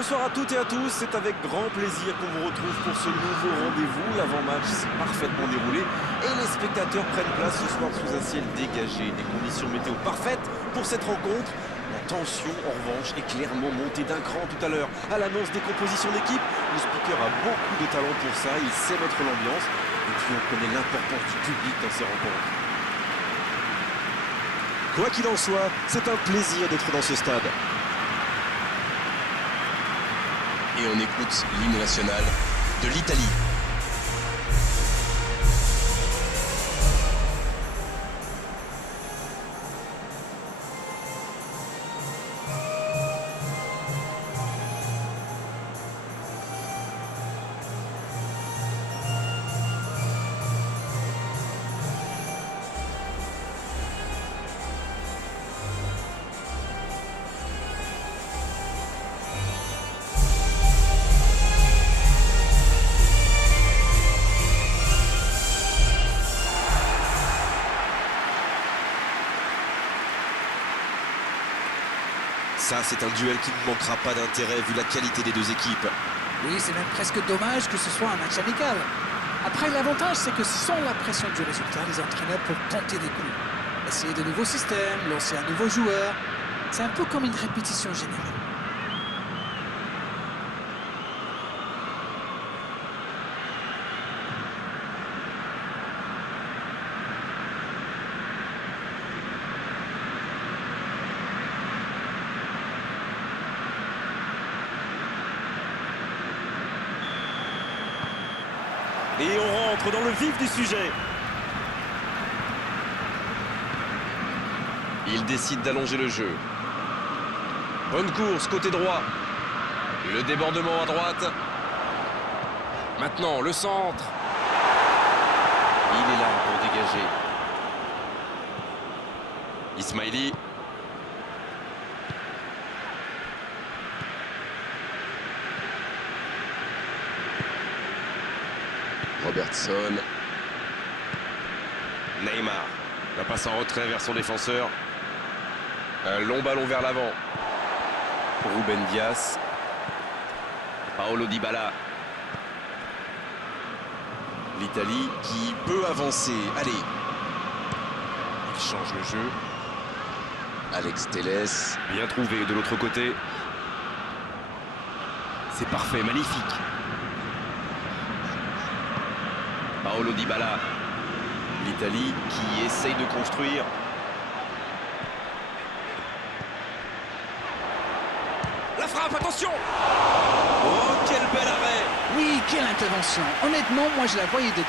Bonsoir à toutes et à tous, c'est avec grand plaisir qu'on vous retrouve pour ce nouveau rendez-vous. L'avant-match s'est parfaitement déroulé et les spectateurs prennent place ce soir sous un ciel dégagé. Des conditions météo parfaites pour cette rencontre. La tension, en revanche, est clairement montée d'un cran tout à l'heure. À l'annonce des compositions d'équipe, le speaker a beaucoup de talent pour ça, il sait mettre l'ambiance. Et puis on connaît l'importance du public dans ces rencontres. Quoi qu'il en soit, c'est un plaisir d'être dans ce stade. Et on écoute l'hymne national de l'Italie. Ça, c'est un duel qui ne manquera pas d'intérêt vu la qualité des deux équipes. Oui, c'est même presque dommage que ce soit un match amical. Après, l'avantage, c'est que sans la pression du résultat, les entraîneurs peuvent tenter des coups. Essayer de nouveaux systèmes, lancer un nouveau joueur. C'est un peu comme une répétition générale. Et on rentre dans le vif du sujet. Il décide d'allonger le jeu. Bonne course, côté droit. Le débordement à droite. Maintenant, le centre. Il est là pour dégager. Ismaili. Robertson. Neymar. La passe en retrait vers son défenseur. Un long ballon vers l'avant. Ruben Dias. Paolo Dybala. L'Italie qui peut avancer. Allez. Il change le jeu. Alex Telles. Bien trouvé de l'autre côté. C'est parfait, magnifique. Paolo Dybala. L'Italie qui essaye de construire. La frappe, attention! Oh, quel bel arrêt! Oui, quelle intervention. Honnêtement, moi, je la voyais dedans.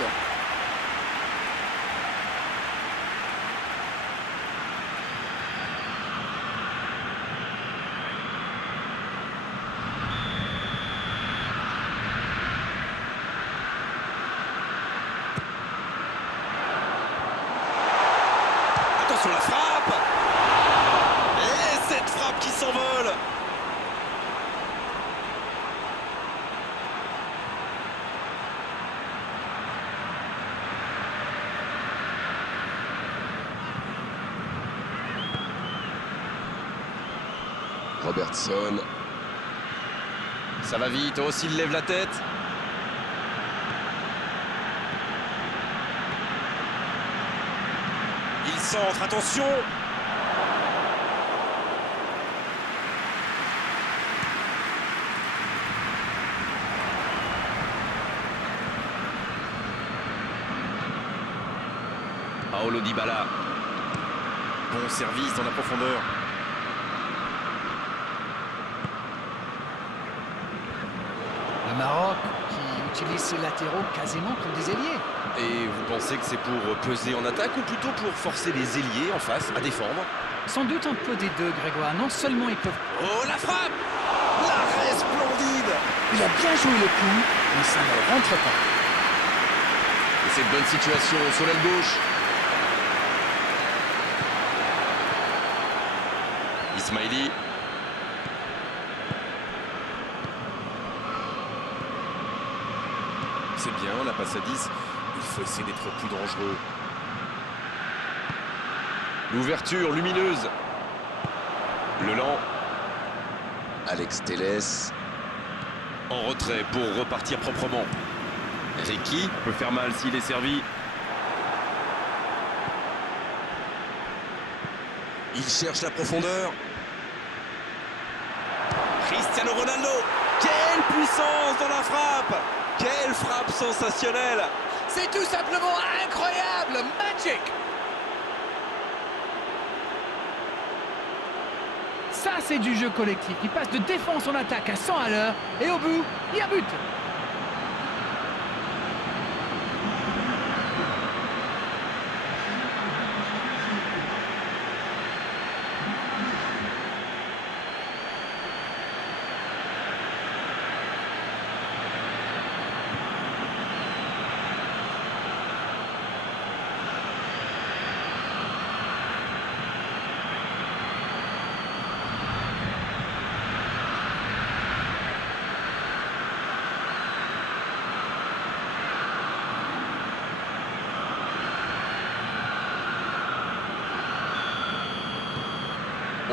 Attention la frappe! Et cette frappe qui s'envole! Robertson. Ça va vite, oh, s'il lève la tête. Il centre, attention! Paolo Dybala. Bon service dans la profondeur. Le Maroc qui utilise ses latéraux quasiment comme des ailiers. Et vous pensez que c'est pour peser en attaque ou plutôt pour forcer les ailiers en face à défendre? Sans doute un peu des deux, Grégoire. Non seulement ils peuvent... Oh, la frappe! L'arrêt splendide! Il a bien joué le coup, mais ça ne rentre pas. Et cette bonne situation sur l'aile gauche. Ismaili. C'est bien, la passe à 10. Il faut essayer d'être plus dangereux. L'ouverture lumineuse. Le lent. Alex Telles. En retrait pour repartir proprement. Ricky. Peut faire mal s'il est servi. Il cherche la profondeur. Cristiano Ronaldo. Quelle puissance dans la frappe! Quelle frappe sensationnelle! C'est tout simplement incroyable, magic. Ça, c'est du jeu collectif. Il passe de défense en attaque à 100 à l'heure. Et au bout, il y a but.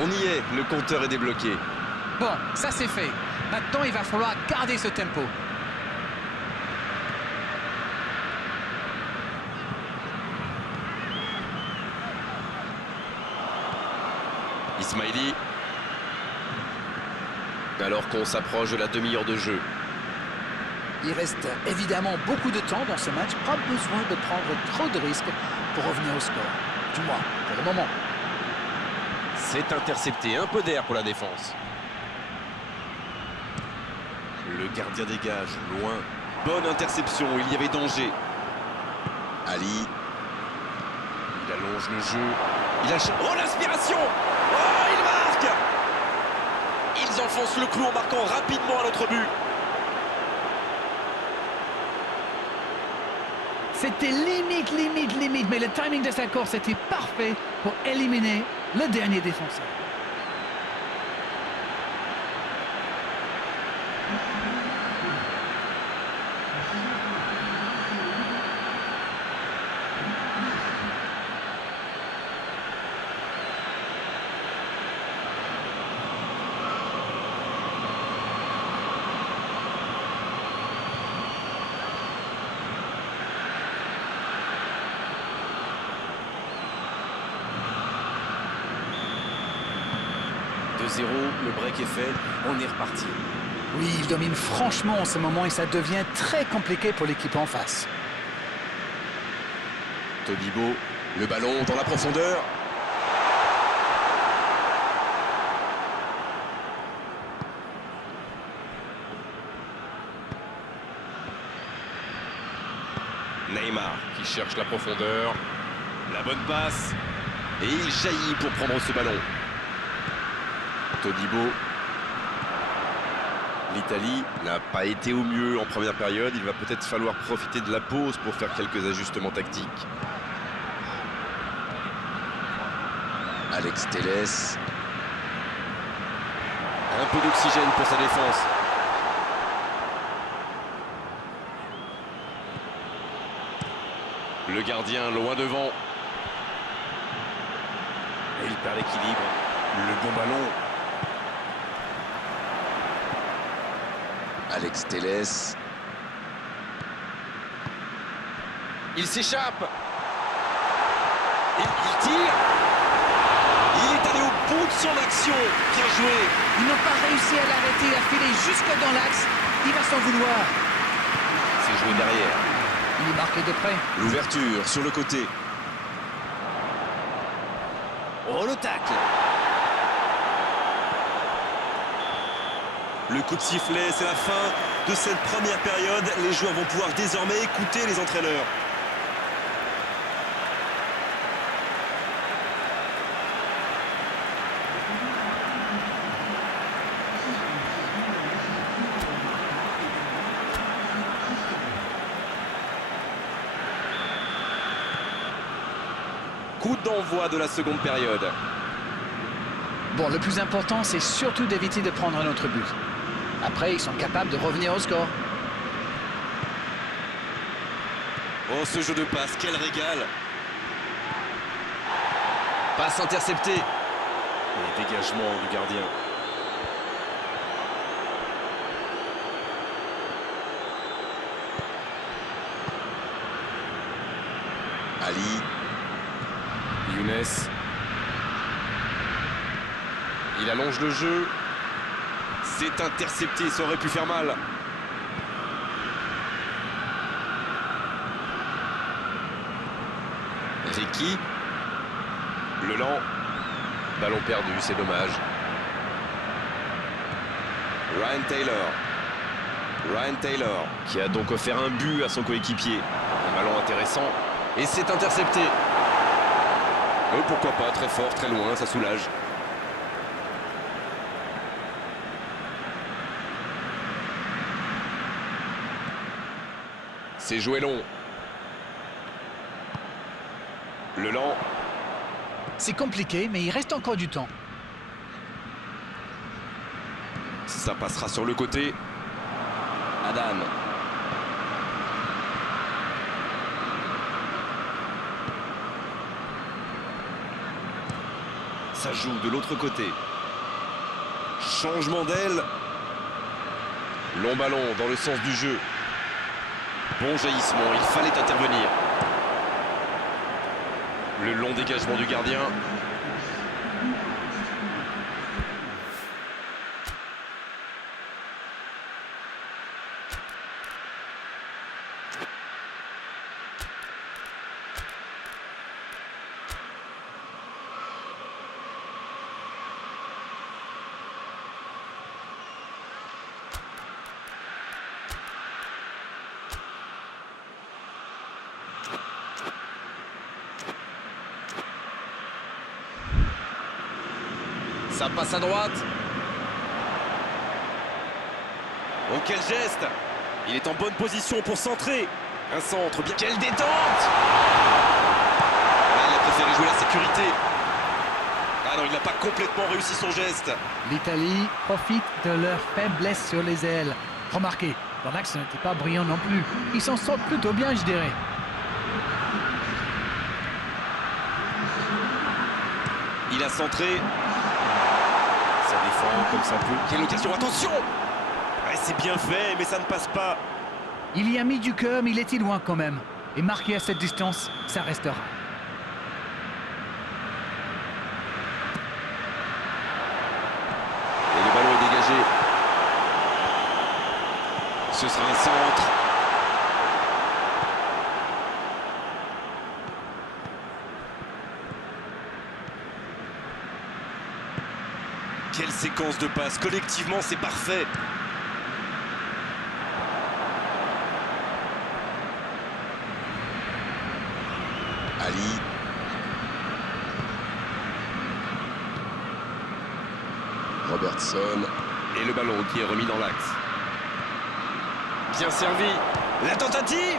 On y est, le compteur est débloqué. Bon, ça c'est fait. Maintenant, il va falloir garder ce tempo. Ismaili. Alors qu'on s'approche de la demi-heure de jeu. Il reste évidemment beaucoup de temps dans ce match. Pas besoin de prendre trop de risques pour revenir au score. Du moins, pour le moment. C'est intercepté, un peu d'air pour la défense. Le gardien dégage, loin. Bonne interception, il y avait danger. Ali. Il allonge le jeu. Il a... Oh, l'aspiration! Oh, il marque! Ils enfoncent le clou en marquant rapidement à notre but. C'était limite, mais le timing de sa course était parfait pour éliminer le dernier défenseur. Le break est fait, on est reparti. Oui, il domine franchement en ce moment et ça devient très compliqué pour l'équipe en face. Todibo. Le ballon dans la profondeur. Neymar qui cherche la profondeur. La bonne passe. Et il jaillit pour prendre ce ballon. Todibo. L'Italie n'a pas été au mieux en première période. Il va peut-être falloir profiter de la pause pour faire quelques ajustements tactiques. Alex Telles. Un peu d'oxygène pour sa défense. Le gardien loin devant. Et il perd l'équilibre. Le bon ballon. Alex Telles. Il s'échappe. Il tire. Il est allé au bout de son action. Bien joué. Ils n'ont pas réussi à l'arrêter, à filer jusque dans l'axe. Il va s'en vouloir. C'est joué derrière. Il est marqué de près. L'ouverture sur le côté. Oh, le tacle. Le coup de sifflet, c'est la fin de cette première période. Les joueurs vont pouvoir désormais écouter les entraîneurs. Coup d'envoi de la seconde période. Bon, le plus important, c'est surtout d'éviter de prendre un autre but. Après, ils sont capables de revenir au score. Oh, ce jeu de passe, quel régal. Passe interceptée. Et dégagement du gardien. Ali. Younes. Il allonge le jeu. C'est intercepté, ça aurait pu faire mal. Ricky. Le lent. Ballon perdu, c'est dommage. Ryan Taylor. Ryan Taylor. Qui a donc offert un but à son coéquipier. Un ballon intéressant. Et c'est intercepté. Pourquoi pas, très fort, très loin, ça soulage. C'est joué long. Le lent. C'est compliqué, mais il reste encore du temps. Ça passera sur le côté. Adam. Ça joue de l'autre côté. Changement d'aile. Long ballon dans le sens du jeu. Bon jaillissement, il fallait intervenir. Le long dégagement du gardien. Ça passe à droite. Oh, quel geste! Il est en bonne position pour centrer. Un centre bien. Quelle détente! Là, il a préféré jouer la sécurité. Ah non, il n'a pas complètement réussi son geste. L'Italie profite de leur faiblesse sur les ailes. Remarquez, dans l'axe, ce n'était pas brillant non plus. Ils s'en sortent plutôt bien, je dirais. Il a centré. Ça défend comme ça peut. Quelle occasion, attention! Ouais, c'est bien fait, mais ça ne passe pas. Il y a mis du cœur, mais il était loin quand même. Et marqué à cette distance, ça restera. Et le ballon est dégagé. Ce sera un centre. Quelle séquence de passes. Collectivement, c'est parfait. Ali. Robertson. Et le ballon qui est remis dans l'axe. Bien servi. La tentative.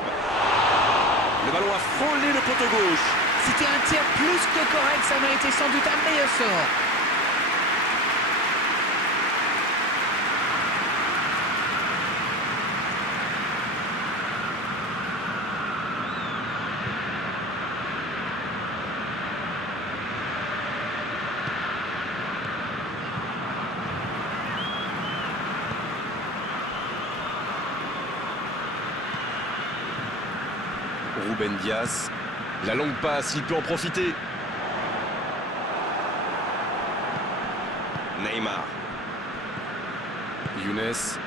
Le ballon a frôlé le poteau gauche. C'était un tir plus que correct, ça méritait sans doute un meilleur sort. Ruben Dias. La longue passe, il peut en profiter. Neymar. Younes.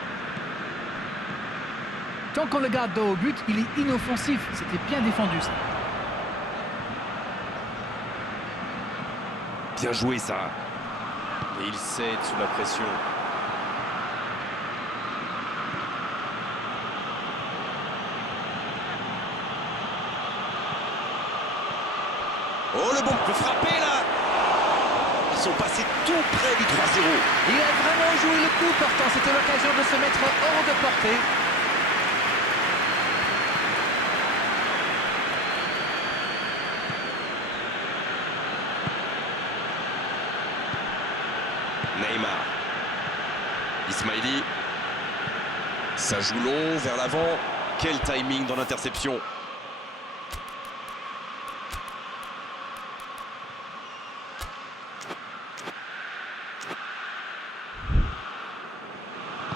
Tant qu'on le garde dos au but, il est inoffensif. C'était bien défendu, ça. Bien joué, ça. Et il cède sous la pression. Oh, le bon peut frapper, là. Ils sont passés tout près du 3-0. Il a vraiment joué le coup portant. C'était l'occasion de se mettre hors de portée. Neymar. Ismaili. Ça joue long vers l'avant. Quel timing dans l'interception.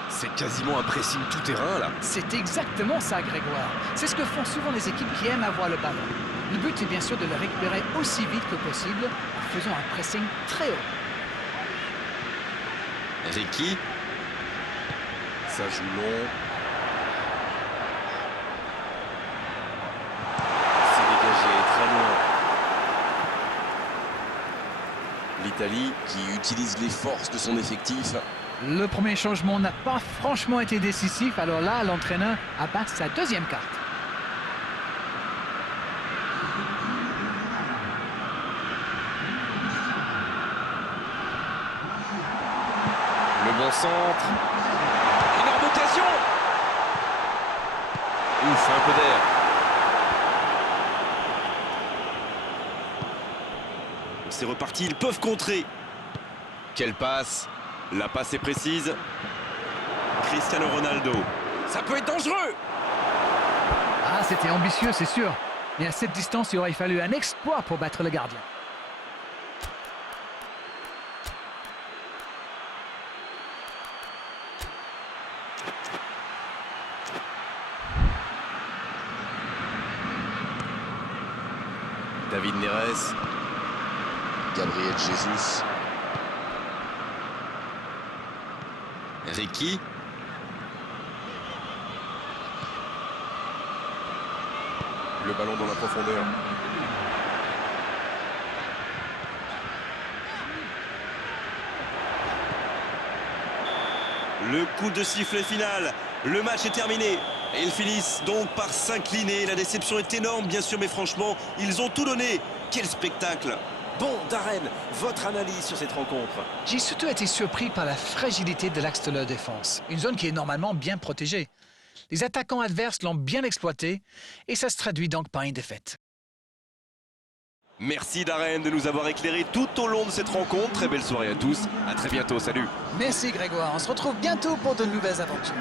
C'est Quasiment un pressing tout-terrain, là. C'est exactement ça, Grégoire. C'est ce que font souvent les équipes qui aiment avoir le ballon. Le but est bien sûr de le récupérer aussi vite que possible en faisant un pressing très haut. Ricky. Ça joue long. C'est dégagé très loin. L'Italie Qui utilise les forces de son effectif. Le premier changement n'a pas franchement été décisif, alors là, l'entraîneur abat sa deuxième carte. Le bon centre. Énorme occasion. Ouf, un peu d'air. C'est reparti, ils peuvent contrer. Quelle passe. La passe est précise. Cristiano Ronaldo. Ça peut être dangereux. Ah, c'était ambitieux, c'est sûr. Mais à cette distance, il aurait fallu un exploit pour battre le gardien. David Neres. Gabriel Jesus. Ricky. Le ballon dans la profondeur. Le coup de sifflet final. Le match est terminé. Et ils finissent donc par s'incliner. La déception est énorme, bien sûr, mais franchement, ils ont tout donné. Quel spectacle! Bon, Darren, votre analyse sur cette rencontre? J'ai surtout été surpris par la fragilité de l'axe de leur défense. Une zone qui est normalement bien protégée. Les attaquants adverses l'ont bien exploité et ça se traduit donc par une défaite. Merci Darren de nous avoir éclairé tout au long de cette rencontre. Très belle soirée à tous. À très bientôt. Salut. Merci Grégoire, on se retrouve bientôt pour de nouvelles aventures.